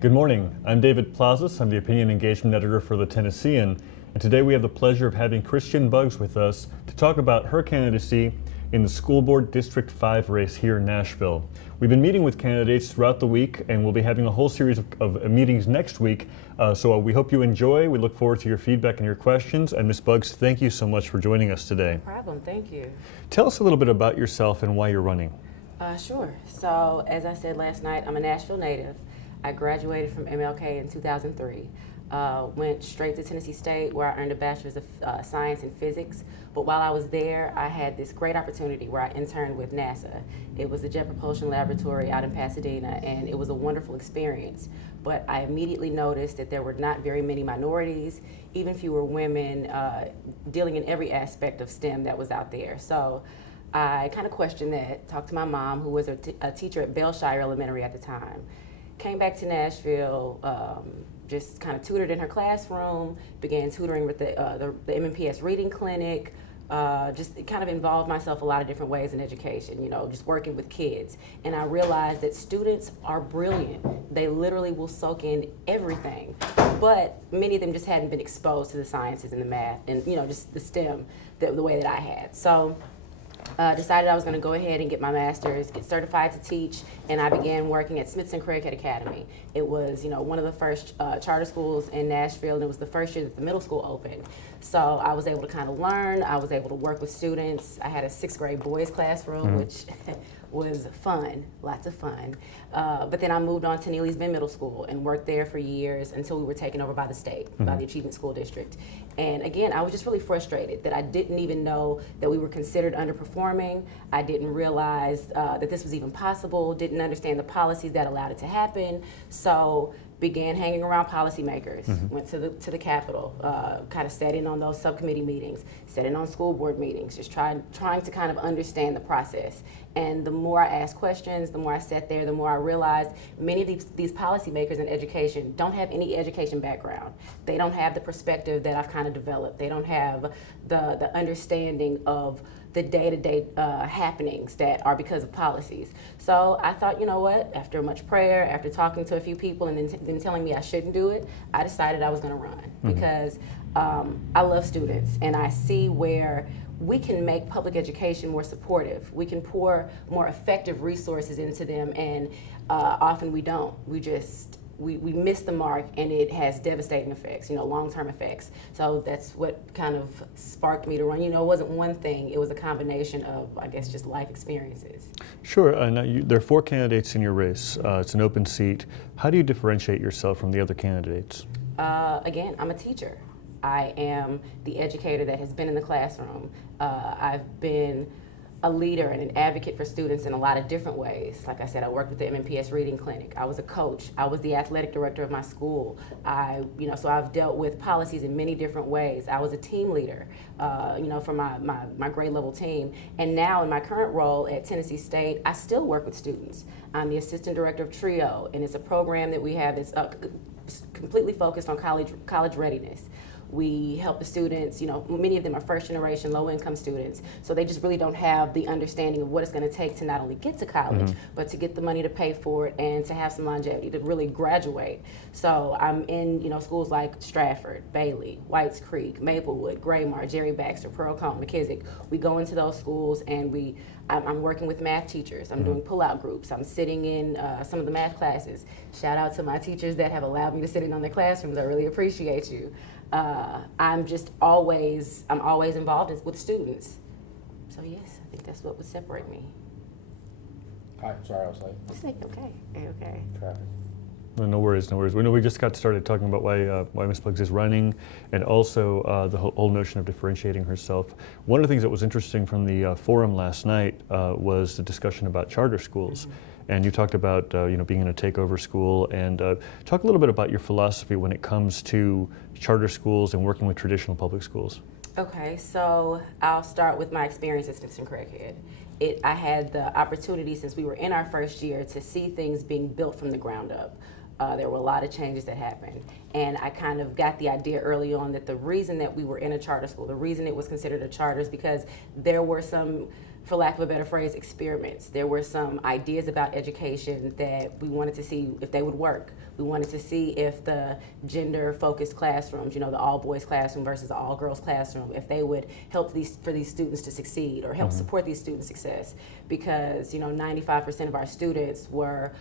Good morning. I'm David Plazas. I'm the Opinion Engagement Editor for the Tennessean, and today we have the pleasure of having Christiane Buggs with us to talk about her candidacy in the School Board District 5 race here in Nashville. We've been meeting with candidates throughout the week, and we'll be having a whole series of meetings next week, so we hope you enjoy. We look forward to your feedback and your questions, and Ms. Buggs, thank you so much for joining us today. No problem, thank you. Tell us a little bit about yourself and why you're running. Sure. So, as I said last night, I'm a Nashville native. I graduated from MLK in 2003. Went straight to Tennessee State, where I earned a bachelor's of science in physics. But while I was there, I had this great opportunity where I interned with NASA. It was the Jet Propulsion Laboratory out in Pasadena, and it was a wonderful experience. But I immediately noticed that there were not very many minorities, even fewer women, dealing in every aspect of STEM that was out there. So I kind of questioned that, talked to my mom, who was a teacher at Belshire Elementary at the time. Came back to Nashville, just kind of tutored in her classroom, began tutoring with the MNPS reading clinic, just kind of involved myself a lot of different ways in education, you know, just working with kids. And I realized that students are brilliant. They literally will soak in everything, but many of them just hadn't been exposed to the sciences and the math and, you know, just the STEM the way that I had. So decided I was going to go ahead and get my master's, get certified to teach, and I began working at Smithson Craighead Academy. It was, you know, one of the first charter schools in Nashville, and it was the first year that the middle school opened. So I was able to kind of learn, I was able to work with students. I had a 6th grade boys classroom, which was fun, lots of fun. But then I moved on to Neely's Bend Middle School and worked there for years until we were taken over by the state, by the Achievement School District. And again, I was just really frustrated that I didn't even know that we were considered underperforming. I didn't realize that this was even possible, didn't understand the policies that allowed it to happen. So began hanging around policymakers, went to the Capitol, kind of sat in on those subcommittee meetings, sat in on school board meetings, just trying to kind of understand the process. And the more I asked questions, the more I sat there, the more I realized many of these policymakers in education don't have any education background. They don't have the perspective that I've kind of developed. They don't have the understanding of the day-to-day happenings that are because of policies. So I thought, you know what, after much prayer, after talking to a few people and then telling me I shouldn't do it, I decided I was gonna run because I love students and I see where we can make public education more supportive. We can pour more effective resources into them, and often we don't. We miss the mark, and it has devastating effects, you know, long-term effects. So that's what kind of sparked me to run. You know, it wasn't one thing, it was a combination of, I guess, just life experiences. Sure, now there are 4 candidates in your race. It's an open seat. How do you differentiate yourself from the other candidates? Again, I'm a teacher. I am the educator that has been in the classroom. I've been a leader and an advocate for students in a lot of different ways. Like I said, I worked with the MNPS reading clinic. I was a coach. I was the athletic director of my school. So I've dealt with policies in many different ways. I was a team leader, for my grade level team. And now in my current role at Tennessee State, I still work with students. I'm the assistant director of TRIO, and it's a program that we have that's completely focused on college readiness. We help the students, you know, many of them are first generation, low income students, so they just really don't have the understanding of what it's gonna take to not only get to college, but to get the money to pay for it and to have some longevity, to really graduate. So I'm in, you know, schools like Stratford, Bailey, Whites Creek, Maplewood, Graymar, Jerry Baxter, Pearl-Cohn, McKissick. We go into those schools and I'm working with math teachers. I'm doing pull-out groups. I'm sitting in some of the math classes. Shout out to my teachers that have allowed me to sit in on their classrooms. I really appreciate you. I'm always involved with students. So yes, I think that's what would separate me. Hi, sorry, I was late. It's like, okay. Traffic. No worries. We know we just got started talking about why Ms. Buggs is running, and also the whole notion of differentiating herself. One of the things that was interesting from the forum last night was the discussion about charter schools. And you talked about being in a takeover school, and talk a little bit about your philosophy when it comes to charter schools and working with traditional public schools. Okay, so I'll start with my experience at Smithson Craighead. I had the opportunity, since we were in our first year, to see things being built from the ground up. There were a lot of changes that happened, and I kind of got the idea early on that the reason that we were in a charter school, the reason it was considered a charter, is because there were some for lack of a better phrase, experiments. There were some ideas about education that we wanted to see if they would work. We wanted to see if the gender-focused classrooms, the all-boys classroom versus the all-girls classroom, if they would help for these students to succeed or help support these students' success. Because 95% of our students were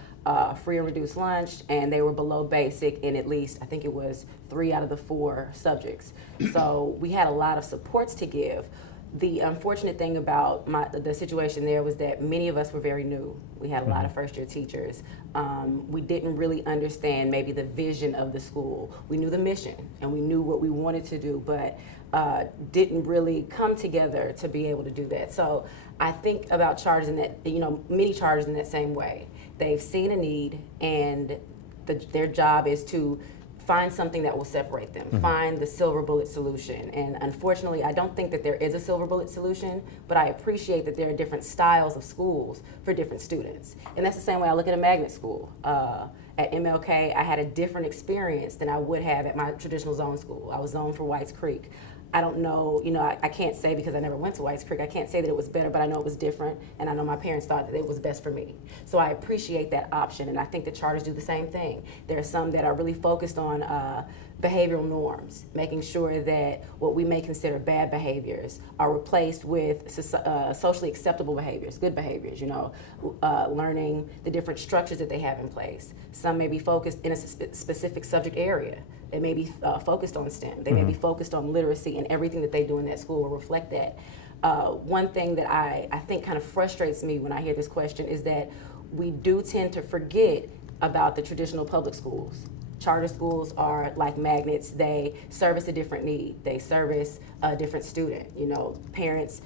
free and reduced lunch, and they were below basic in at least, I think it was 3 out of the 4 subjects. So we had a lot of supports to give. The unfortunate thing about the situation there was that many of us were very new. We had a lot of first-year teachers. We didn't really understand maybe the vision of the school. We knew the mission and we knew what we wanted to do, but didn't really come together to be able to do that. So I think about charters in that, many charters in that same way. They've seen a need, and their job is to find something that will separate them, find the silver bullet solution. And unfortunately, I don't think that there is a silver bullet solution, but I appreciate that there are different styles of schools for different students. And that's the same way I look at a magnet school. At MLK, I had a different experience than I would have at my traditional zone school. I was zoned for Whites Creek. I don't know, I can't say, because I never went to Whites Creek, I can't say that it was better, but I know it was different, and I know my parents thought that it was best for me. So I appreciate that option, and I think the charters do the same thing. There are some that are really focused on behavioral norms, making sure that what we may consider bad behaviors are replaced with socially acceptable behaviors, good behaviors, learning the different structures that they have in place. Some may be focused in a specific subject area. They may be focused on STEM. They may be focused on literacy, and everything that they do in that school will reflect that. One thing that I think kind of frustrates me when I hear this question is that we do tend to forget about the traditional public schools. Charter schools are like magnets. They service a different need. They service a different student. Parents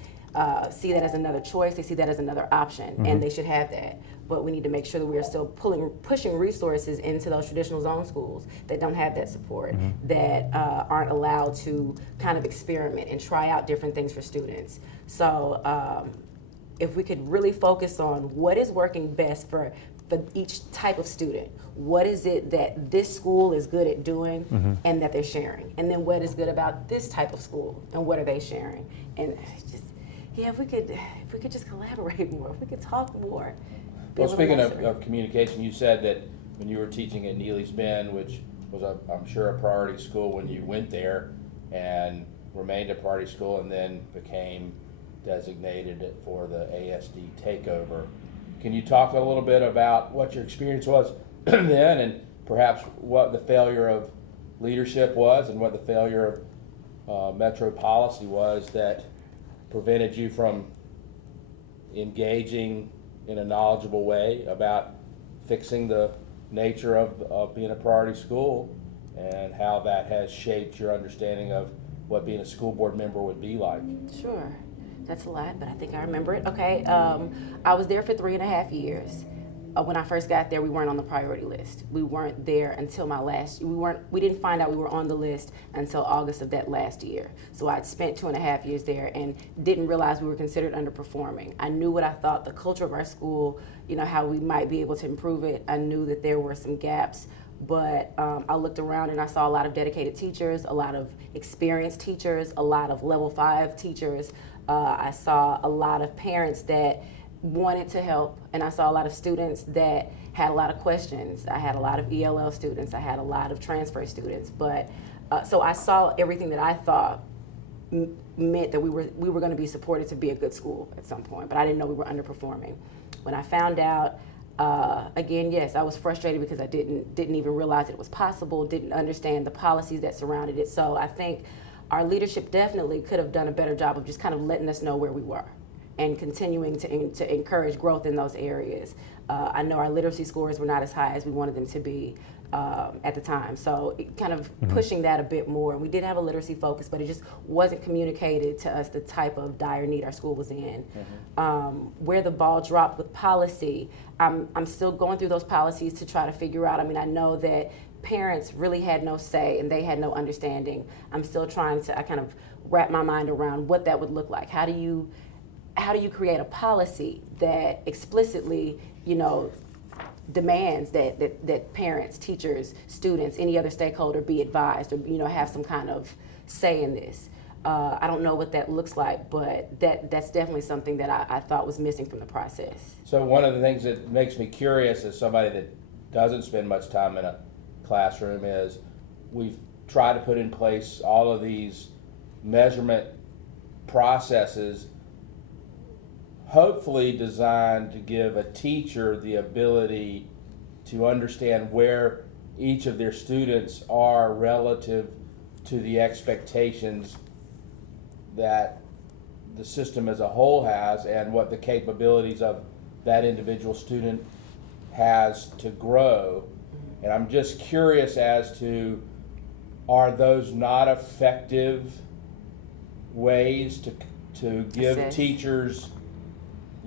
see that as another choice. They see that as another option, and they should have that. But we need to make sure that we are still pushing resources into those traditional zone schools that don't have that support, that aren't allowed to kind of experiment and try out different things for students. So if we could really focus on what is working best for each type of student, what is it that this school is good at doing and that they're sharing, and then what is good about this type of school and what are they sharing, and just if we could just collaborate more, if we could talk more. Well, speaking of communication, you said that when you were teaching at Neely's Bend, which was, I'm sure, a priority school when you went there, and remained a priority school, and then became designated for the ASD takeover. Can you talk a little bit about what your experience was then, and perhaps what the failure of leadership was, and what the failure of Metro policy was that prevented you from engaging in a knowledgeable way about fixing the nature of being a priority school, and how that has shaped your understanding of what being a school board member would be like? Sure. That's a lot, but I think I remember it. Okay, I was there for 3.5 years. When I first got there, we weren't on the priority list. We weren't there until we didn't find out we were on the list until August of that last year. So I'd spent 2.5 years there and didn't realize we were considered underperforming. I knew what I thought the culture of our school, how we might be able to improve it. I knew that there were some gaps, but I looked around and I saw a lot of dedicated teachers, a lot of experienced teachers, a lot of level 5 teachers. I saw a lot of parents that wanted to help, and I saw a lot of students that had a lot of questions. I had a lot of ELL students, I had a lot of transfer students, but so I saw everything that I thought meant that we were going to be supported to be a good school at some point, but I didn't know we were underperforming. When I found out, again, yes, I was frustrated because I didn't even realize it was possible, didn't understand the policies that surrounded it. So I think our leadership definitely could have done a better job of just kind of letting us know where we were and continuing to encourage growth in those areas. I know our literacy scores were not as high as we wanted them to be at the time, so kind of pushing that a bit more. We did have a literacy focus, but it just wasn't communicated to us the type of dire need our school was in. Where the ball dropped with policy, I'm still going through those policies to try to figure out. I know that parents really had no say and they had no understanding. I'm still trying to kind of wrap my mind around what that would look like. How do you create a policy that explicitly, demands that parents, teachers, students, any other stakeholder be advised or, have some kind of say in this? I don't know what that looks like, but that's definitely something that I thought was missing from the process. So one of the things that makes me curious as somebody that doesn't spend much time in a classroom is we've tried to put in place all of these measurement processes, hopefully designed to give a teacher the ability to understand where each of their students are relative to the expectations that the system as a whole has and what the capabilities of that individual student has to grow. And I'm just curious as to, are those not effective ways to give teachers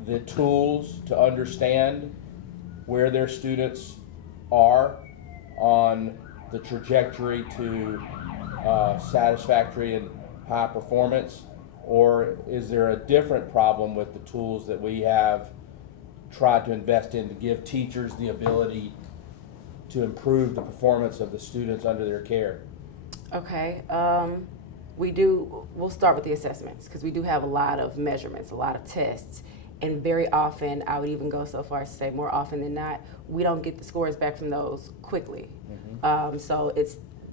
the tools to understand where their students are on the trajectory to satisfactory and high performance? Or is there a different problem with the tools that we have tried to invest in to give teachers the ability to improve the performance of the students under their care? Okay, we'll start with the assessments, because we do have a lot of measurements, a lot of tests, and very often, I would even go so far as to say more often than not, we don't get the scores back from those quickly. So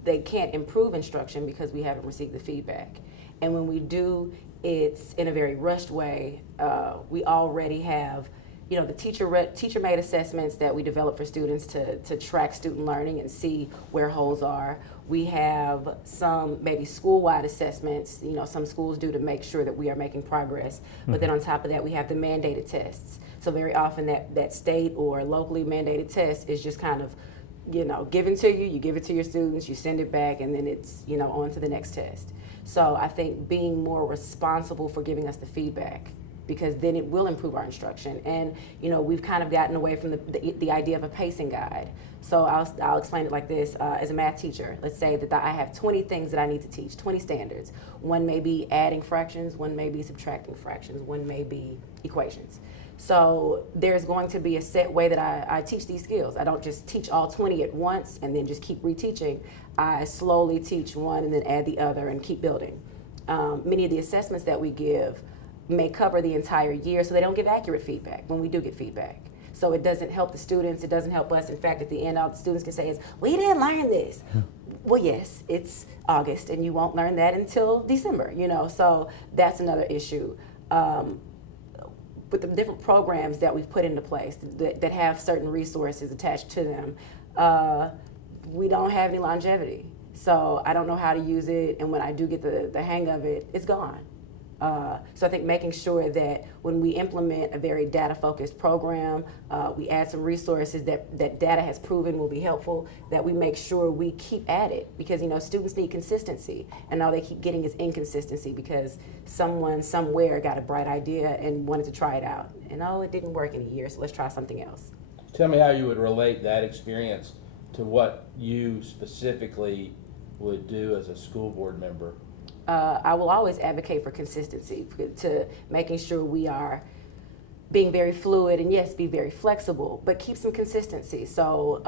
they can't improve instruction because we haven't received the feedback. And when we do, it's in a very rushed way. We already have, the teacher-made assessments that we develop for students to track student learning and see where holes are. We have some maybe school-wide assessments, some schools do to make sure that we are making progress. But then on top of that, we have the mandated tests. So very often that state or locally mandated test is just kind of, given to you give it to your students, you send it back, and then it's, on to the next test. So I think being more responsible for giving us the feedback, because then it will improve our instruction. And we've kind of gotten away from the idea of a pacing guide. So I'll explain it like this. As a math teacher, let's say that I have 20 things that I need to teach, 20 standards. One may be adding fractions, one may be subtracting fractions, one may be equations. So there's going to be a set way that I teach these skills. I don't just teach all 20 at once and then just keep reteaching. I slowly teach one and then add the other and keep building. Many of the assessments that we give may cover the entire year, so they don't give accurate feedback when we do get feedback. So it doesn't help the students, it doesn't help us. In fact, at the end, all the students can say is, we didn't learn this. Well, yes, it's August and you won't learn that until December, so that's another issue. With the different programs that we've put into place that have certain resources attached to them, we don't have any longevity. So I don't know how to use it, and when I do get the hang of it, it's gone. So I think making sure that when we implement a very data-focused program, we add some resources that data has proven will be helpful, that we make sure we keep at it, because students need consistency, and all they keep getting is inconsistency because someone somewhere got a bright idea and wanted to try it out, and it didn't work in a year, so let's try something else. Tell me how you would relate that experience to what you specifically would do as a school board member. I will always advocate for consistency, to making sure we are being very fluid and yes, be very flexible, but keep some consistency. So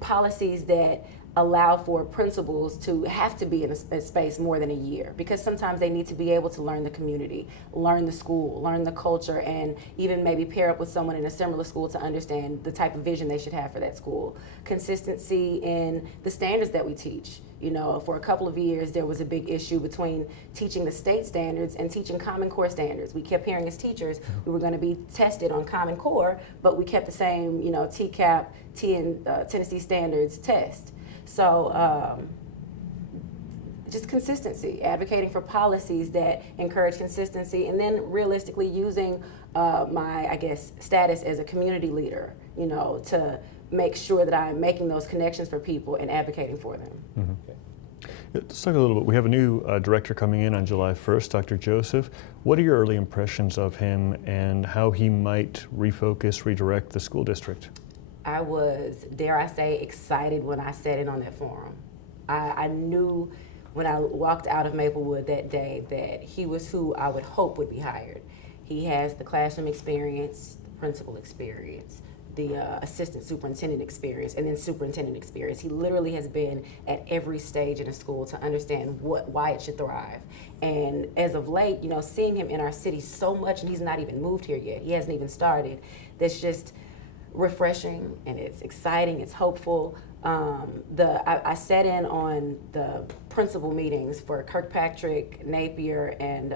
policies that allow for principals to have to be in a space more than a year, because sometimes they need to be able to learn the community, learn the school, learn the culture, and even maybe pair up with someone in a similar school to understand the type of vision they should have for that school. Consistency in the standards that we teach. For a couple of years, there was a big issue between teaching the state standards and teaching Common Core standards. We kept hearing as teachers we were going to be tested on Common Core, but we kept the same, TCAP, Tennessee standards test. So just consistency, advocating for policies that encourage consistency, and then realistically using my, status as a community leader, to make sure that I'm making those connections for people and advocating for them. Mm-hmm. Let's talk a little bit. We have a new director coming in on July 1st, Dr. Joseph. What are your early impressions of him and how he might refocus, redirect the school district? I was, dare I say, excited when I sat in on that forum. I knew when I walked out of Maplewood that day that he was who I would hope would be hired. He has the classroom experience, the principal experience, the assistant superintendent experience and then superintendent experience. He literally has been at every stage in a school to understand why it should thrive. And as of late, seeing him in our city so much, and he's not even moved here yet, he hasn't even started, that's just refreshing, and it's exciting, it's hopeful. I sat in on the principal meetings for Kirkpatrick, Napier, and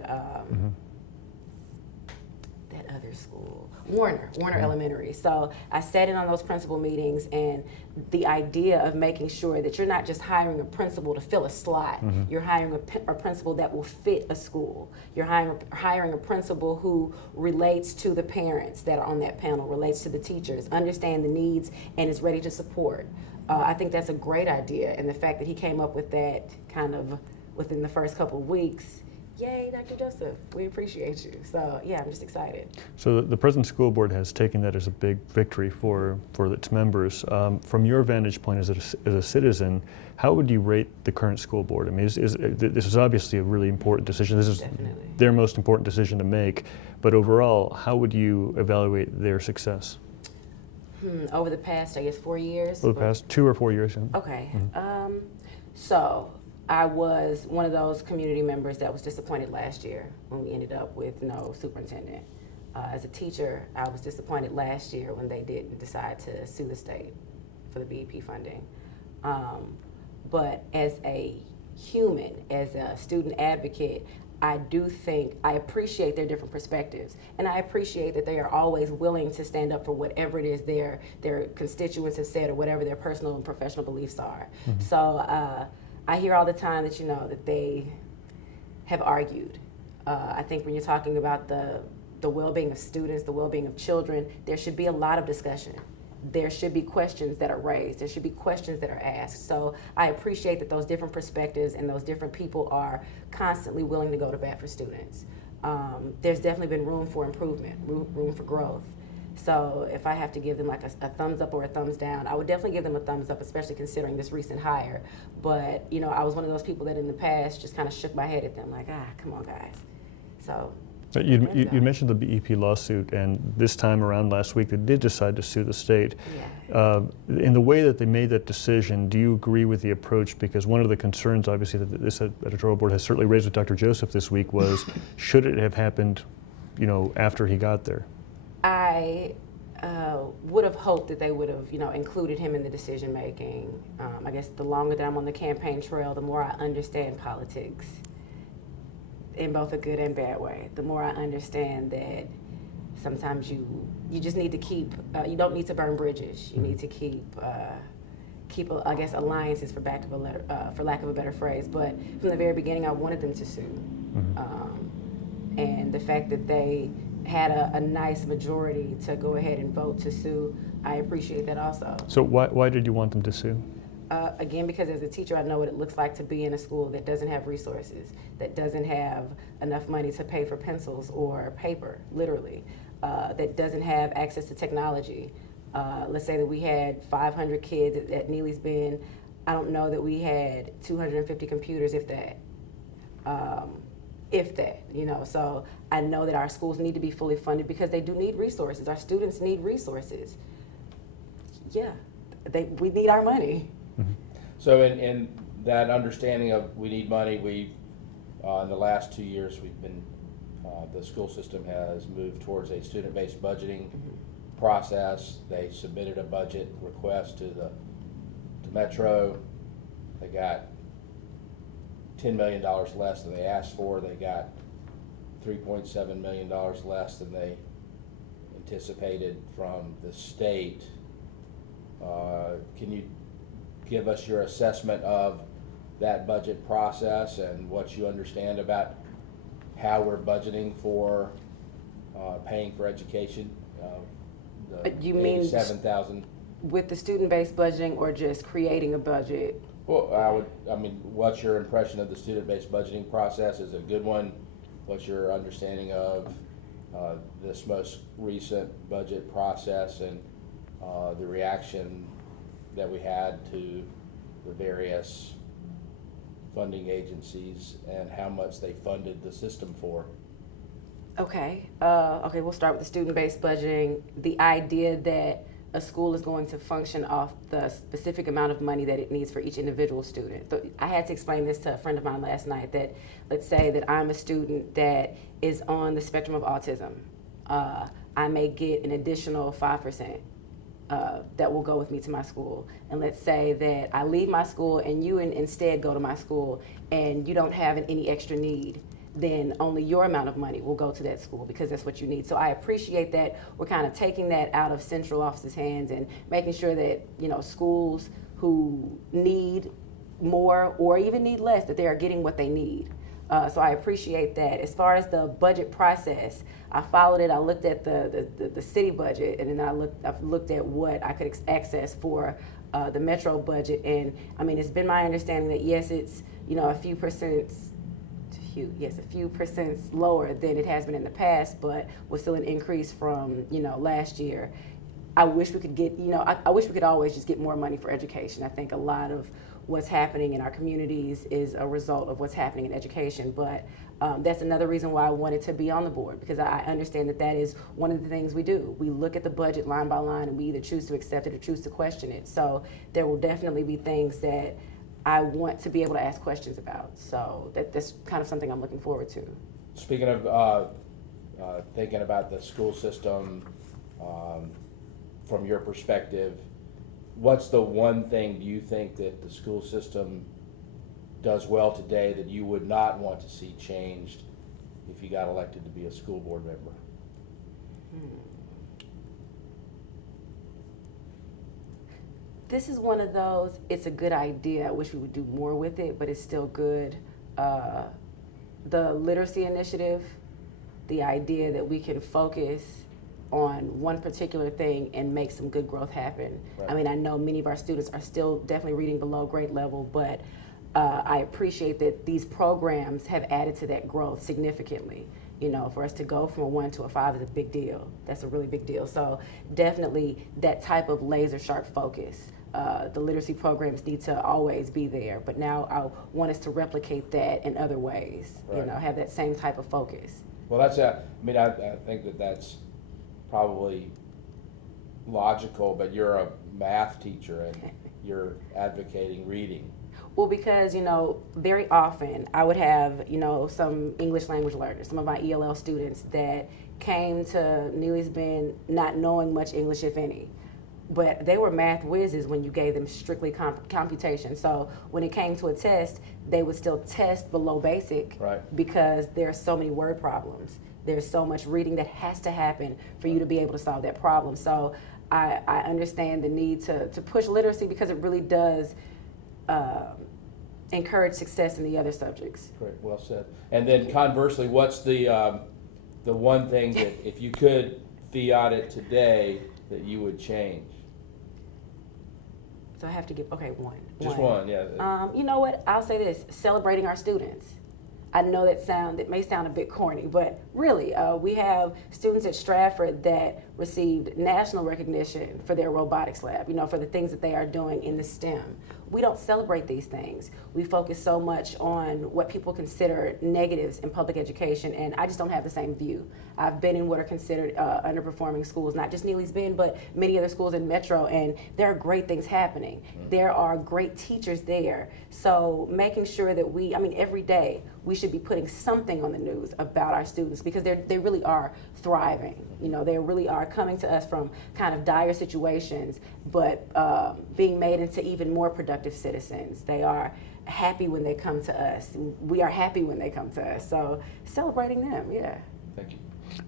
that other school, Warner Elementary. So I sat in on those principal meetings, and the idea of making sure that you're not just hiring a principal to fill a slot, you're hiring a principal that will fit a school. You're hiring a principal who relates to the parents that are on that panel, relates to the teachers, understand the needs, and is ready to support. I think that's a great idea, and the fact that he came up with that kind of within the first couple of weeks, yay, Dr. Joseph, we appreciate you. So yeah, I'm just excited. So the present school board has taken that as a big victory for its members. From your vantage point as a citizen, how would you rate the current school board? I mean, this is obviously a really important decision. This is Definitely their most important decision to make, but overall, how would you evaluate their success? Over the past, I guess, 4 years? Over the past 2 or 4 years, yeah. Okay. So I was one of those community members that was disappointed last year when we ended up with no superintendent. As a teacher, I was disappointed last year when they didn't decide to sue the state for the BEP funding. But as a human, as a student advocate, I appreciate their different perspectives, and I appreciate that they are always willing to stand up for whatever it is their constituents have said or whatever their personal and professional beliefs are. So I hear all the time that that they have argued. I think when you're talking about the well-being of students, the well-being of children, there should be a lot of discussion. There should be questions that are raised. There should be questions that are asked. So I appreciate that those different perspectives and those different people are constantly willing to go to bat for students. There's definitely been room for improvement, room for growth. So if I have to give them like a thumbs up or a thumbs down, I would definitely give them a thumbs up, especially considering this recent hire. But I was one of those people that in the past just kind of shook my head at them like, come on guys. So. You mentioned the BEP lawsuit, and this time around last week they did decide to sue the state. Yeah. In the way that they made that decision, do you agree with the approach? Because one of the concerns, obviously, that this editorial board has certainly raised with Dr. Joseph this week was, should it have happened, after he got there? I would have hoped that they would have, included him in the decision making. I guess the longer that I'm on the campaign trail, the more I understand politics in both a good and bad way. The more I understand that sometimes you just need to keep, you don't need to burn bridges. You need to keep I guess, alliances for lack of a better phrase. But from the very beginning, I wanted them to sue. And the fact that they had a nice majority to go ahead and vote to sue, I appreciate that also. So why did you want them to sue? Again, because as a teacher, I know what it looks like to be in a school that doesn't have resources, that doesn't have enough money to pay for pencils or paper, literally, that doesn't have access to technology. Let's say that we had 500 kids at Neely's Bend. I don't know that we had 250 computers, if that. So I know that our schools need to be fully funded because they do need resources. Our students need resources. Yeah, we need our money. So in that understanding of we need money, we in the last 2 years we've been the school system has moved towards a student-based budgeting process. They submitted a budget request to Metro. They got $10 million less than they asked for. They got $3.7 million less than they anticipated from the state. Can you give us your assessment of that budget process and what you understand about how we're budgeting for paying for education? You mean $87,000 with the student-based budgeting or just creating a budget? Well, what's your impression of the student-based budgeting process? Is it a good one? What's your understanding of this most recent budget process and the reaction that we had to the various funding agencies and how much they funded the system for? Okay, we'll start with the student-based budgeting. The idea that a school is going to function off the specific amount of money that it needs for each individual student. I had to explain this to a friend of mine last night, that let's say that I'm a student that is on the spectrum of autism. I may get an additional 5% that will go with me to my school. And let's say that I leave my school and you instead go to my school and you don't have any extra need, then only your amount of money will go to that school because that's what you need. So I appreciate that we're kind of taking that out of central office's hands and making sure that, you know, schools who need more or even need less, that they are getting what they need. So I appreciate that. As far as the budget process, I followed it. I looked at the city budget, and then I've looked at what I could access for the metro budget. And I mean, it's been my understanding that yes, it's, you know, a few percent lower than it has been in the past, but was still an increase from, you know, last year. I wish we could get, you know, I wish we could always just get more money for education. I think a lot of what's happening in our communities is a result of what's happening in education, but that's another reason why I wanted to be on the board, because I understand that that is one of the things we do. We look at the budget line by line and we either choose to accept it or choose to question it. So there will definitely be things that I want to be able to ask questions about. So that's kind of something I'm looking forward to. Speaking of thinking about the school system, from your perspective, what's the one thing you think that the school system does well today that you would not want to see changed if you got elected to be a school board member? This is one of those, it's a good idea. I wish we would do more with it, but it's still good. The literacy initiative, the idea that we can focus on one particular thing and make some good growth happen. Right. I mean, I know many of our students are still definitely reading below grade level, but I appreciate that these programs have added to that growth significantly. You know, for us to go from a 1 to a 5 is a big deal. That's a really big deal. So definitely that type of laser sharp focus. The literacy programs need to always be there, but now I want us to replicate that in other ways. Right. You know, have that same type of focus. Well, I think that that's probably logical, but you're a math teacher and you're advocating reading. Well, because, you know, very often I would have, you know, some English language learners, some of my ELL students that came to Neely's Bend not knowing much English, if any. But they were math whizzes when you gave them strictly computation. So when it came to a test, they would still test below basic. Right. Because there are so many word problems. There's so much reading that has to happen for you to be able to solve that problem. So I understand the need to push literacy because it really does encourage success in the other subjects. Great, well said. And then conversely, what's the one thing that if you could fiat it today that you would change? So I have to give, okay, one. Just one, yeah. You know what, I'll say this, celebrating our students. I know that may sound a bit corny, but really, we have students at Stratford that received national recognition for their robotics lab, you know, for the things that they are doing in the STEM. We don't celebrate these things. We focus so much on what people consider negatives in public education, and I just don't have the same view. I've been in what are considered underperforming schools, not just Neely's Bend, but many other schools in Metro, and there are great things happening. Mm-hmm. There are great teachers there. So making sure that every day, we should be putting something on the news about our students because they really are thriving. You know, they really are coming to us from kind of dire situations, but being made into even more productive citizens. They are happy when they come to us. We are happy when they come to us. So celebrating them, yeah. Thank you.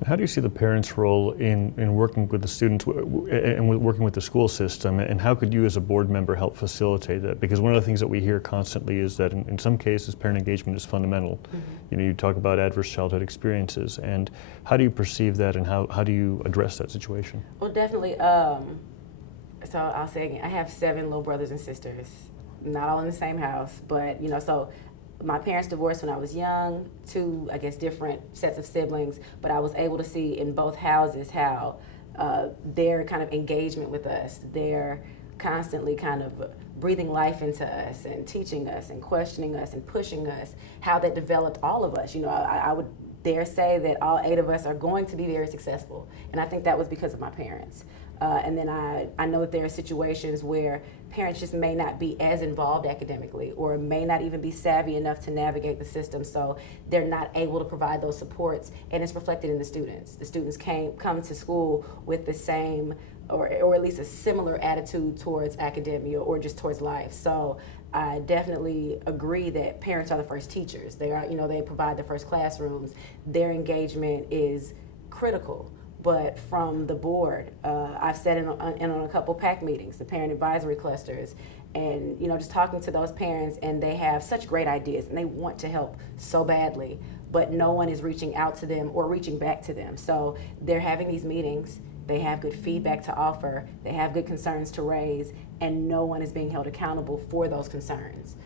How do you see the parents' role in working with the students and working with the school system, and how could you as a board member help facilitate that? Because one of the things that we hear constantly is that in some cases parent engagement is fundamental. Mm-hmm. You know, you talk about adverse childhood experiences, and how do you perceive that, and how do you address that situation? Well, definitely. So I'll say again, I have 7 little brothers and sisters, not all in the same house, but you know, so my parents divorced when I was young, 2, I guess, different sets of siblings, but I was able to see in both houses how their kind of engagement with us, their constantly kind of breathing life into us and teaching us and questioning us and pushing us, how that developed all of us. You know, I would dare say that all 8 of us are going to be very successful, and I think that was because of my parents. And then I know that there are situations where parents just may not be as involved academically or may not even be savvy enough to navigate the system, so they're not able to provide those supports, and it's reflected in the students. The students come to school with the same or at least a similar attitude towards academia or just towards life. So I definitely agree that parents are the first teachers. They are, they provide the first classrooms. Their engagement is critical. But from the board, I've sat in on a couple PAC meetings, the parent advisory clusters, and just talking to those parents, and they have such great ideas and they want to help so badly, but no one is reaching out to them or reaching back to them. So they're having these meetings, they have good feedback to offer, they have good concerns to raise, and no one is being held accountable for those concerns.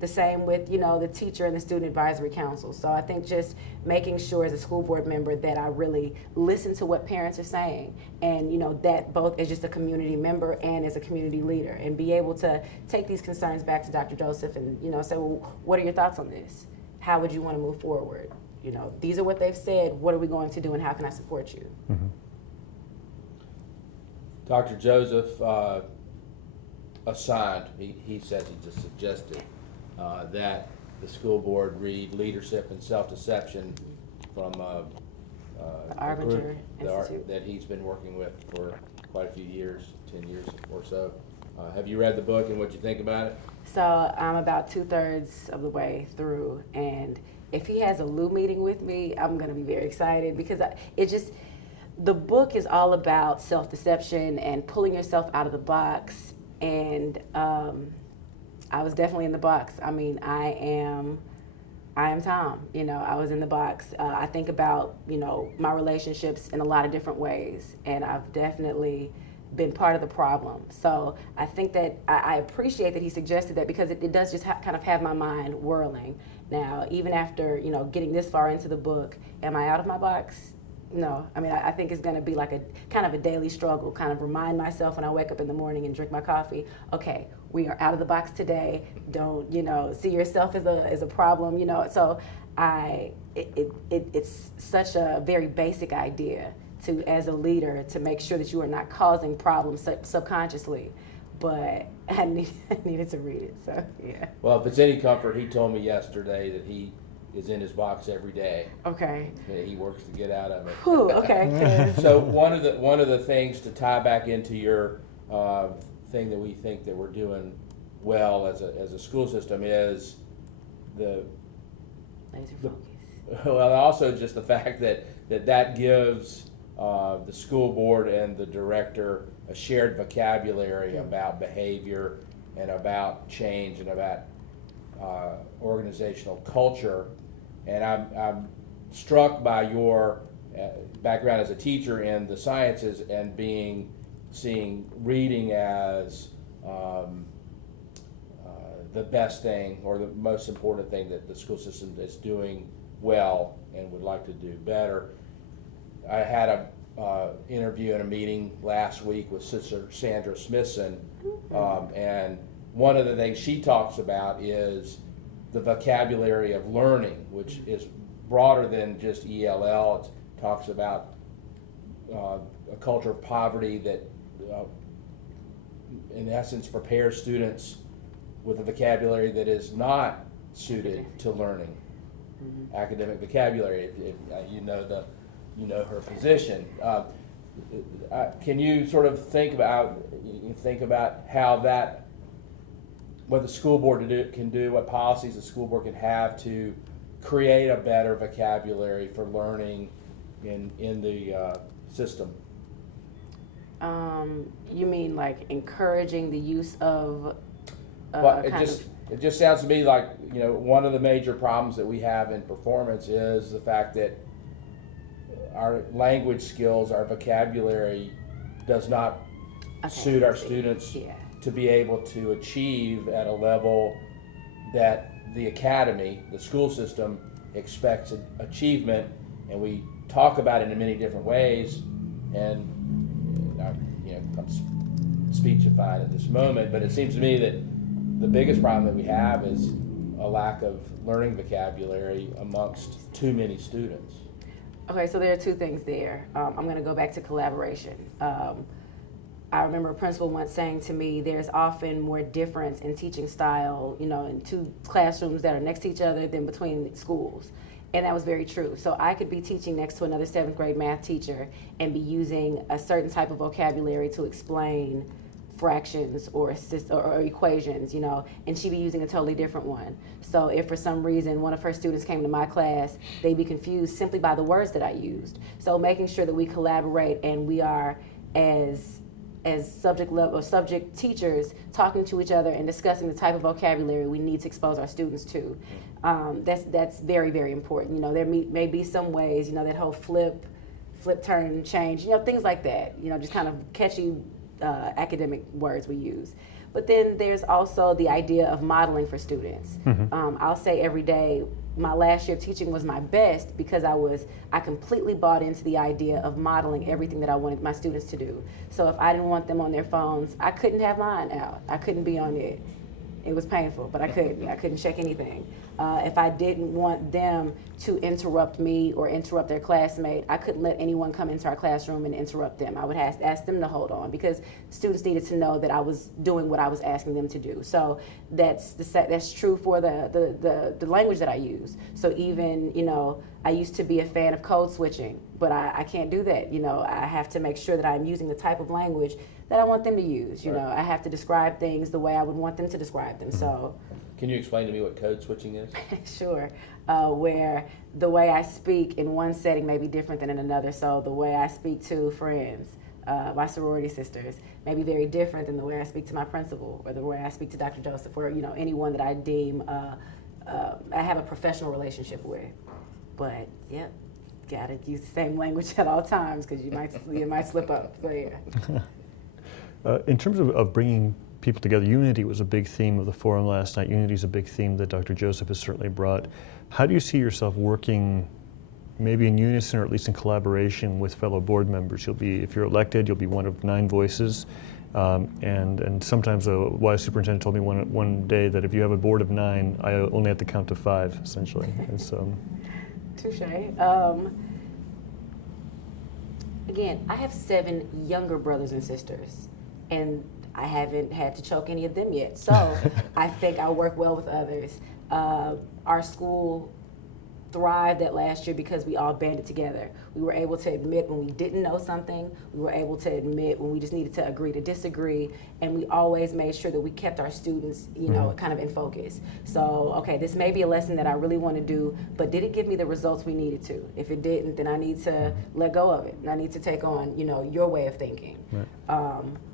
The same with, the teacher and the student advisory council. So I think just making sure as a school board member that I really listen to what parents are saying, and, that both as just a community member and as a community leader, and be able to take these concerns back to Dr. Joseph and, say, well, what are your thoughts on this? How would you want to move forward? These are what they've said. What are we going to do, and how can I support you? Mm-hmm. Dr. Joseph assigned, he says he just suggested that the school board read Leadership and Self-Deception from The a Arbinger group Institute. that he's been working with for quite a few years, 10 years or so. Have you read the book, and what you think about it? So I'm about 2/3 of the way through, and if he has a Lou meeting with me, I'm going to be very excited, because the book is all about self-deception and pulling yourself out of the box. And I was definitely in the box. I mean, I am Tom. I was in the box. I think about, my relationships in a lot of different ways, and I've definitely been part of the problem. So I think that I appreciate that he suggested that, because it does just kind of have my mind whirling. Now, even after, getting this far into the book, am I out of my box? No. I mean, I think it's going to be like a kind of a daily struggle, kind of remind myself when I wake up in the morning and drink my coffee, okay, we are out of the box today. Don't, see yourself as a problem, So it's such a very basic idea to, as a leader, to make sure that you are not causing problems subconsciously. But I needed to read it, so yeah. Well, if it's any comfort, he told me yesterday that he is in his box every day. Okay. He works to get out of it. Whew, okay. So one of the things to tie back into your thing that we think that we're doing well as a school system is Laser focus. well, also just the fact that gives the school board and the director a shared vocabulary about behavior and about change and about organizational culture. And I'm struck by your background as a teacher in the sciences and seeing reading as the best thing or the most important thing that the school system is doing well and would like to do better. I had a interview and a meeting last week with Sister Sandra Smithson, and one of the things she talks about is the vocabulary of learning, which is broader than just ELL. It talks about a culture of poverty that, in essence, prepares students with a vocabulary that is not suited to learning. Academic vocabulary. If you know her position. Can you sort of think about how what the school board can do, what policies the school board can have to create a better vocabulary for learning in the system? You mean like encouraging the use of it just sounds to me like, one of the major problems that we have in performance is the fact that our language skills, our vocabulary does not suit our students to be able to achieve at a level that the academy, the school system, expects achievement, and we talk about it in many different ways. And I'm speechifying at this moment, but it seems to me that the biggest problem that we have is a lack of learning vocabulary amongst too many students. Okay, so there are two things there. I'm going to go back to collaboration. I remember a principal once saying to me, there's often more difference in teaching style, in two classrooms that are next to each other than between schools. And that was very true. So I could be teaching next to another 7th grade math teacher and be using a certain type of vocabulary to explain fractions or equations, and she'd be using a totally different one. So if for some reason one of her students came to my class, they'd be confused simply by the words that I used. So making sure that we collaborate and we are as subject teachers talking to each other and discussing the type of vocabulary we need to expose our students to. That's very, very important. There may be some ways, that whole flip, turn, change, things like that, just kind of catchy academic words we use. But then there's also the idea of modeling for students. I'll say every day, my last year of teaching was my best because I completely bought into the idea of modeling everything that I wanted my students to do. So if I didn't want them on their phones, I couldn't have mine out. I couldn't be on it. It was painful, but I couldn't check anything. If I didn't want them to interrupt me or interrupt their classmate, I couldn't let anyone come into our classroom and interrupt them. I would ask them to hold on because students needed to know that I was doing what I was asking them to do. So that's true for the language that I use. So even, I used to be a fan of code switching, but I can't do that. I have to make sure that I'm using the type of language that I want them to use. Right. I have to describe things the way I would want them to describe them. So. Can you explain to me what code switching is? Sure. Where the way I speak in one setting may be different than in another. So the way I speak to friends, my sorority sisters, may be very different than the way I speak to my principal or the way I speak to Dr. Joseph or anyone that I deem I have a professional relationship with. But yep, gotta use the same language at all times because you might slip up. So yeah. In terms of bringing people together, unity was a big theme of the forum last night. Unity is a big theme that Dr. Joseph has certainly brought. How do you see yourself working maybe in unison or at least in collaboration with fellow board members? If you're elected, you'll be one of 9 voices. And sometimes a wise superintendent told me one day that if you have a board of 9, I only have to count to 5, essentially. Touche. Again, I have 7 younger brothers and sisters, and I haven't had to choke any of them yet. So I think I work well with others. Our school thrived that last year because we all banded together. We were able to admit when we didn't know something. We were able to admit when we just needed to agree to disagree. And we always made sure that we kept our students, kind of in focus. So, okay, this may be a lesson that I really want to do, but did it give me the results we needed to? If it didn't, then I need to let go of it. And I need to take on, your way of thinking. Right.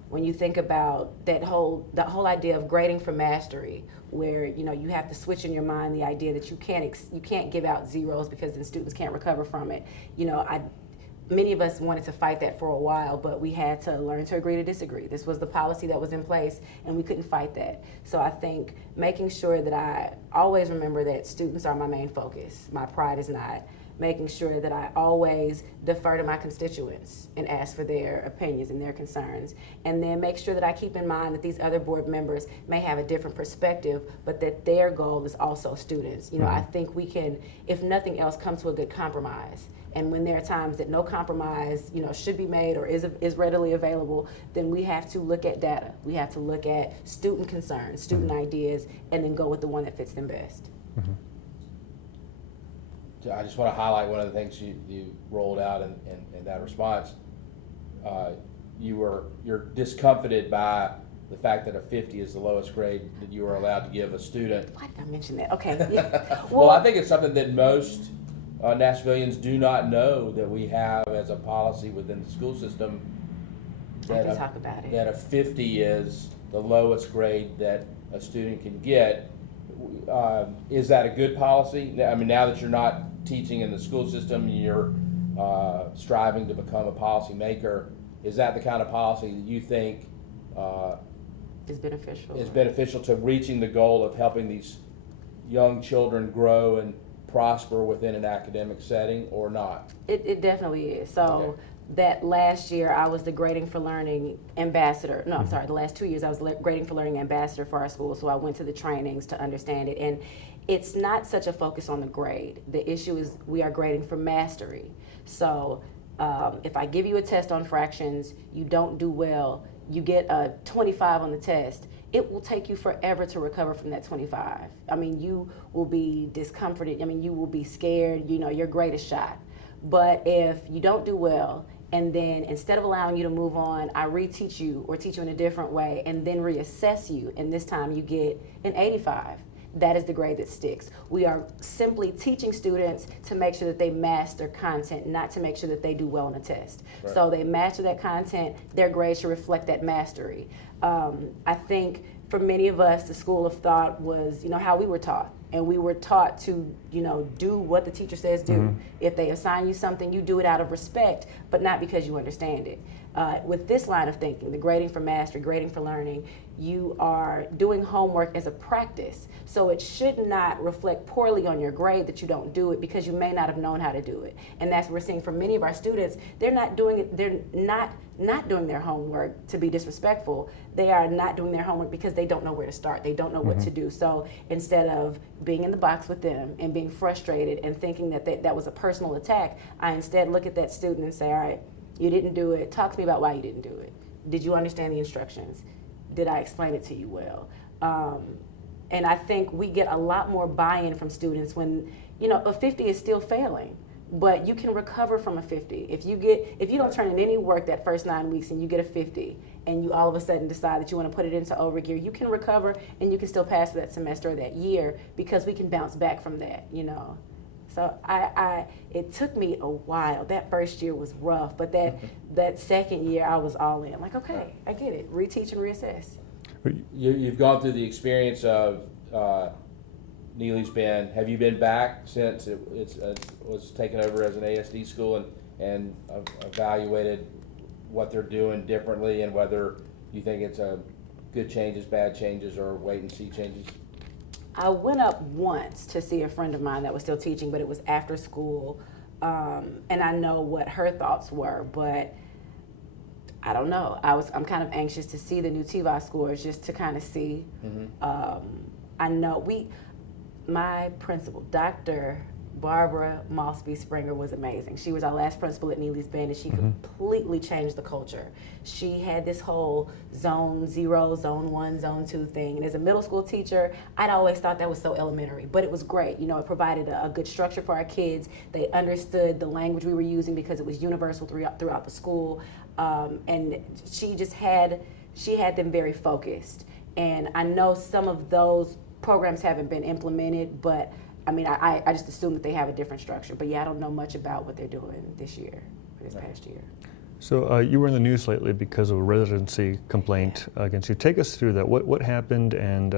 When you think about the whole idea of grading for mastery, where you have to switch in your mind the idea that you can't give out zeros because then students can't recover from it. Many of us wanted to fight that for a while, but we had to learn to agree to disagree. This was the policy that was in place, and we couldn't fight that. So I think making sure that I always remember that students are my main focus. My pride is not. Making sure that I always defer to my constituents and ask for their opinions and their concerns. And then make sure that I keep in mind that these other board members may have a different perspective, but that their goal is also students. I think we can, if nothing else, come to a good compromise. And when there are times that no compromise, should be made or is readily available, then we have to look at data. We have to look at student concerns, student ideas, and then go with the one that fits them best. Mm-hmm. I just want to highlight one of the things you rolled out in that response. You're discomfited by the fact that a 50 is the lowest grade that you are allowed to give a student. Why did I mention that? Okay. Yeah. Well, I think it's something that most Nashvillians do not know that we have as a policy within the school system. That talk about it. That a 50 is the lowest grade that a student can get. Is that a good policy? I mean, now that you're not teaching in the school system, you're striving to become a policy maker. Is that the kind of policy that you think is beneficial? Is beneficial to reaching the goal of helping these young children grow and prosper within an academic setting, or not? It definitely is. So. Okay. that last year I was the Grading for Learning ambassador. No, I'm sorry, the last 2 years I was Grading for Learning ambassador for our school. So I went to the trainings to understand it. And it's not such a focus on the grade. The issue is we are grading for mastery. So if I give you a test on fractions, you don't do well, you get a 25 on the test, it will take you forever to recover from that 25. I mean, you will be discomforted. I mean, you will be scared. You know, your grade is shot. But if you don't do well, and then instead of allowing you to move on, I reteach you or teach you in a different way and then reassess you, and this time you get an 85. That is the grade that sticks. We are simply teaching students to make sure that they master content, not to make sure that they do well on a test. Right. So they master that content, their grade should reflect that mastery. I think for many of us, the school of thought was, how we were taught. And we were taught to, do what the teacher says do. Mm-hmm. If they assign you something, you do it out of respect, but not because you understand it. With this line of thinking, the grading for mastery, grading for learning, you are doing homework as a practice. So it should not reflect poorly on your grade that you don't do it because you may not have known how to do it. And that's what we're seeing for many of our students. They're not doing it, they're not doing their homework to be disrespectful. They are not doing their homework because they don't know where to start. They don't know what to do. So instead of being in the box with them and being frustrated and thinking that was a personal attack, I instead look at that student and say, all right, you didn't do it. Talk to me about why you didn't do it. Did you understand the instructions? Did I explain it to you well? And I think we get a lot more buy-in from students when, a 50 is still failing, but you can recover from a 50. If you don't turn in any work that first 9 weeks and you get a 50 and you all of a sudden decide that you want to put it into overgear, you can recover and you can still pass for that semester or that year because we can bounce back from that, So it took me a while. That first year was rough, but that second year I was all in. Like, okay, I get it. Reteach and reassess. You've gone through the experience of Neely's Bend. Have you been back since it was taken over as an ASD school and evaluated what they're doing differently and whether you think it's a good changes, bad changes, or wait and see changes? I went up once to see a friend of mine that was still teaching, but it was after school, and I know what her thoughts were, but I don't know. I'm kind of anxious to see the new TVOS scores just to kind of see. Mm-hmm. I know my principal, Dr. Barbara Malsby Springer, was amazing. She was our last principal at Neely's Bend, and she completely changed the culture. She had this whole zone 0, zone 1, zone 2 thing. And as a middle school teacher, I'd always thought that was so elementary, but it was great. It provided a good structure for our kids. They understood the language we were using because it was universal throughout the school. And she had them very focused. And I know some of those programs haven't been implemented, but I just assume that they have a different structure. But yeah, I don't know much about what they're doing this past year. So you were in the news lately because of a residency complaint against you. Take us through that. What happened? And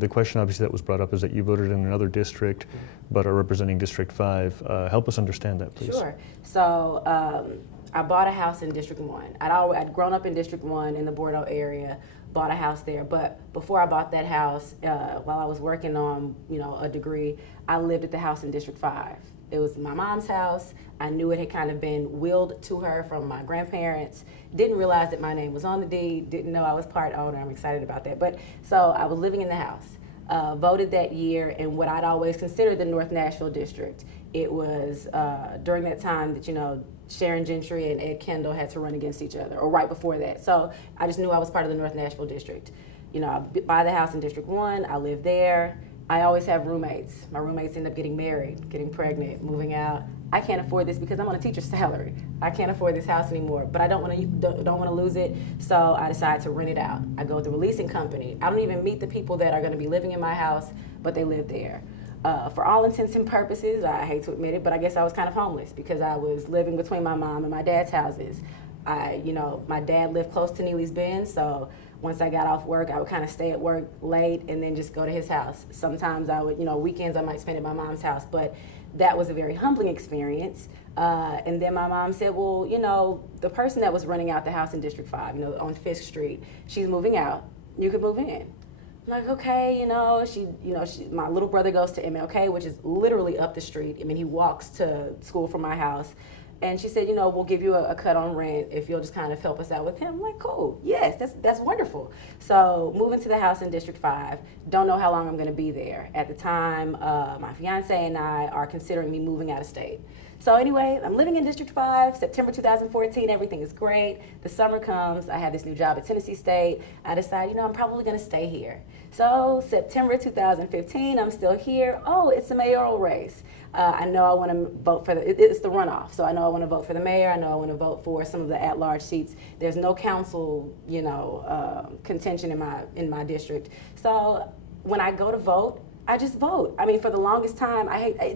the question obviously that was brought up is that you voted in another district, but are representing District 5. Help us understand that, please. Sure. So I bought a house in District 1. I'd grown up in District 1 in the Bordeaux area, bought a house there. But before I bought that house, while I was working on a degree, I lived at the house in District 5. It was my mom's house. I knew it had kind of been willed to her from my grandparents. Didn't realize that my name was on the deed. Didn't know I was part owner. I'm excited about that. But so I was living in the house. Voted that year in what I'd always considered the North Nashville district. It was during that time that Sharon Gentry and Ed Kendall had to run against each other, or right before that. So I just knew I was part of the North Nashville district. I buy the house in District 1. I live there. I always have roommates. My roommates end up getting married, getting pregnant, moving out. I can't afford this because I'm on a teacher's salary. I can't afford this house anymore, but I don't want to lose it, so I decide to rent it out. I go through a leasing company. I don't even meet the people that are going to be living in my house, but they live there. For all intents and purposes, I hate to admit it, but I guess I was kind of homeless because I was living between my mom and my dad's houses. My dad lived close to Neely's Bend, so once I got off work, I would kind of stay at work late and then just go to his house. Sometimes I would, weekends I might spend at my mom's house, but that was a very humbling experience. And then my mom said, well, the person that was renting out the house in District 5, on Fisk Street, she's moving out. You could move in. I'm like, okay, my little brother goes to MLK, which is literally up the street. He walks to school from my house. And she said, we'll give you a cut on rent if you'll just kind of help us out with him. I'm like, cool, yes, that's wonderful. So moving to the house in District 5, don't know how long I'm gonna be there. At the time, my fiance and I are considering me moving out of state. So anyway, I'm living in District 5, September 2014, everything is great. The summer comes, I have this new job at Tennessee State. I decide, I'm probably gonna stay here. So September 2015, I'm still here. Oh, it's a mayoral race. I know I want to vote for it's the runoff. So I know I want to vote for the mayor. I know I want to vote for some of the at-large seats. There's no council, contention in my district. So when I go to vote, I just vote. I mean, for the longest time,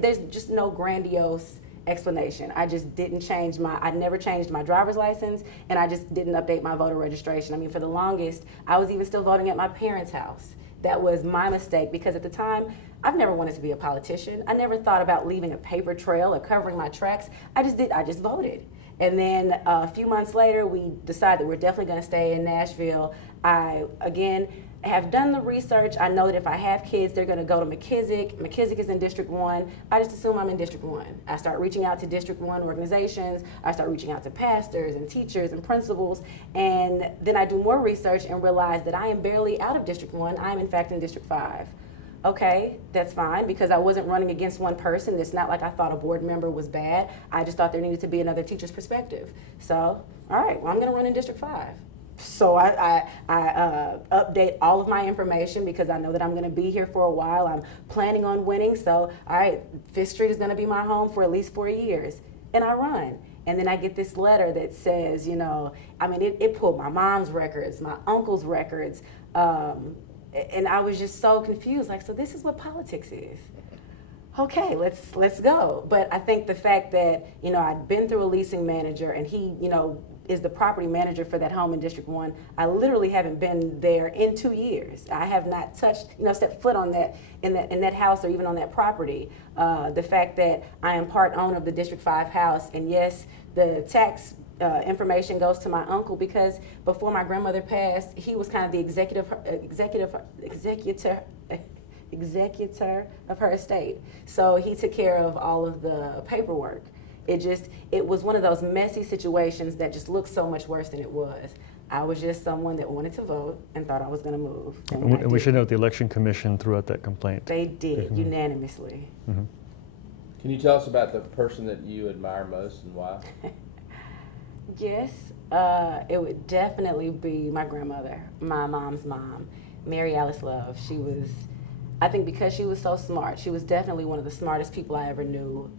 there's just no grandiose explanation. I just I never changed my driver's license, and I just didn't update my voter registration. I mean, for the longest, I was even still voting at my parents' house. That was my mistake, because at the time, I've never wanted to be a politician. I never thought about leaving a paper trail or covering my tracks. I just voted. And then a few months later, we decided that we're definitely gonna stay in Nashville. I, again, have done the research. I know that if I have kids, they're gonna go to McKissick. McKissick is in District 1. I just assume I'm in District 1. I start reaching out to District 1 organizations. I start reaching out to pastors and teachers and principals. And then I do more research and realize that I am barely out of District 1. I am in fact in District 5. Okay, that's fine, because I wasn't running against one person. It's not like I thought a board member was bad. I just thought there needed to be another teacher's perspective. So, all right, well, I'm gonna run in District 5. So I update all of my information, because I know that I'm gonna be here for a while. I'm planning on winning, so all right, 5th Street is gonna be my home for at least 4 years. And I run. And then I get this letter that says, it pulled my mom's records, my uncle's records, and I was just so confused, so this is what politics is. Okay, let's go. But I think the fact that, I'd been through a leasing manager, and he, is the property manager for that home in District 1. I literally haven't been there in 2 years. I have not touched, stepped foot on in that house or even on that property. The fact that I am part owner of the District 5 house, and yes, the tax information goes to my uncle, because before my grandmother passed, he was kind of the executor of her estate. So he took care of all of the paperwork. It was one of those messy situations that just looked so much worse than it was. I was just someone that wanted to vote and thought I was gonna move. And we should note the Election Commission threw out that complaint. They did, unanimously. Mm-hmm. Can you tell us about the person that you admire most and why? Yes, it would definitely be my grandmother, my mom's mom, Mary Alice Love. I think because she was so smart, she was definitely one of the smartest people I ever knew.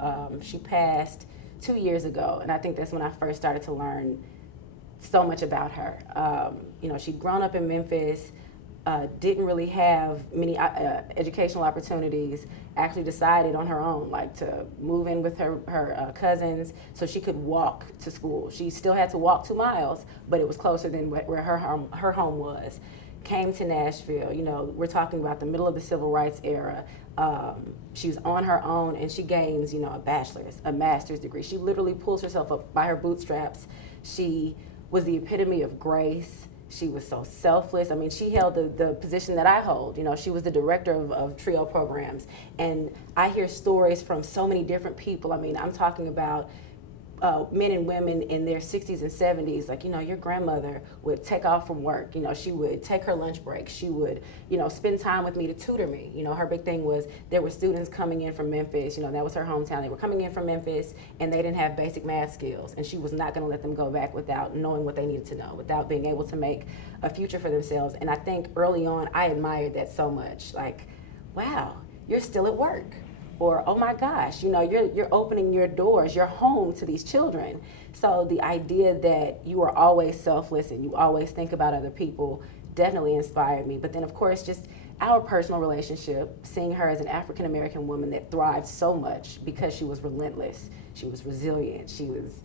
She passed 2 years ago, and I think that's when I first started to learn so much about her. She'd grown up in Memphis, didn't really have many educational opportunities, actually decided on her own, to move in with her cousins so she could walk to school. She still had to walk 2 miles, but it was closer than where her home was. Came to Nashville, we're talking about the middle of the civil rights era. She was on her own, and she gains, a bachelor's, a master's degree. She literally pulls herself up by her bootstraps. She was the epitome of grace. She was so selfless. I mean, she held the position that I hold. She was the director of TRIO programs. And I hear stories from so many different people. I mean, I'm talking about men and women in their 60s and 70s, your grandmother would take off from work, she would take her lunch break, she would, spend time with me to tutor me. Her big thing was there were students coming in from Memphis, that was her hometown. They were coming in from Memphis and they didn't have basic math skills, and she was not gonna let them go back without knowing what they needed to know, without being able to make a future for themselves. And I think early on, I admired that so much, wow, you're still at work. Or, oh my gosh, you're opening your doors, your home to these children. So the idea that you are always selfless and you always think about other people definitely inspired me. But then, of course, just our personal relationship, seeing her as an African-American woman that thrived so much because she was relentless, she was resilient, she was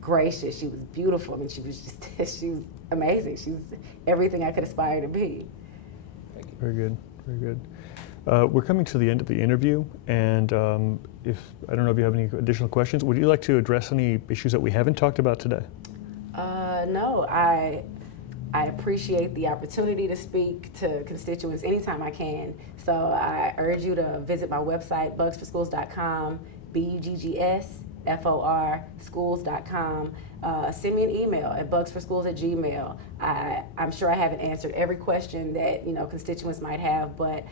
gracious, she was beautiful. I mean, she was amazing. She was everything I could aspire to be. Thank you. Very good, very good. We're coming to the end of the interview, and I don't know if you have any additional questions. Would you like to address any issues that we haven't talked about today? No, I appreciate the opportunity to speak to constituents anytime I can. So I urge you to visit my website, buggsforschools.com, FORschools.com. Send me an email at bugsforschools@gmail. I'm sure I haven't answered every question that constituents might have, but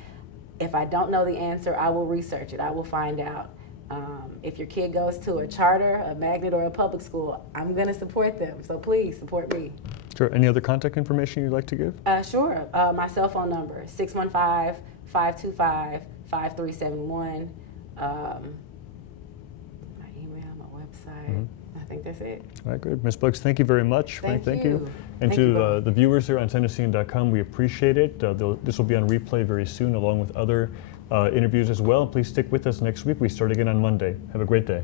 if I don't know the answer, I will research it. I will find out. If your kid goes to a charter, a magnet, or a public school, I'm going to support them. So please support me. Sure. Any other contact information you'd like to give? Sure. My cell phone number, 615-525-5371. My email, my website. I think that's it. All right, good. Ms. Buggs, thank you very much. Frank, thank you. And Thank you to both. the viewers here on Tennessean.com, we appreciate it. This will be on replay very soon, along with other interviews as well. Please stick with us next week. We start again on Monday. Have a great day.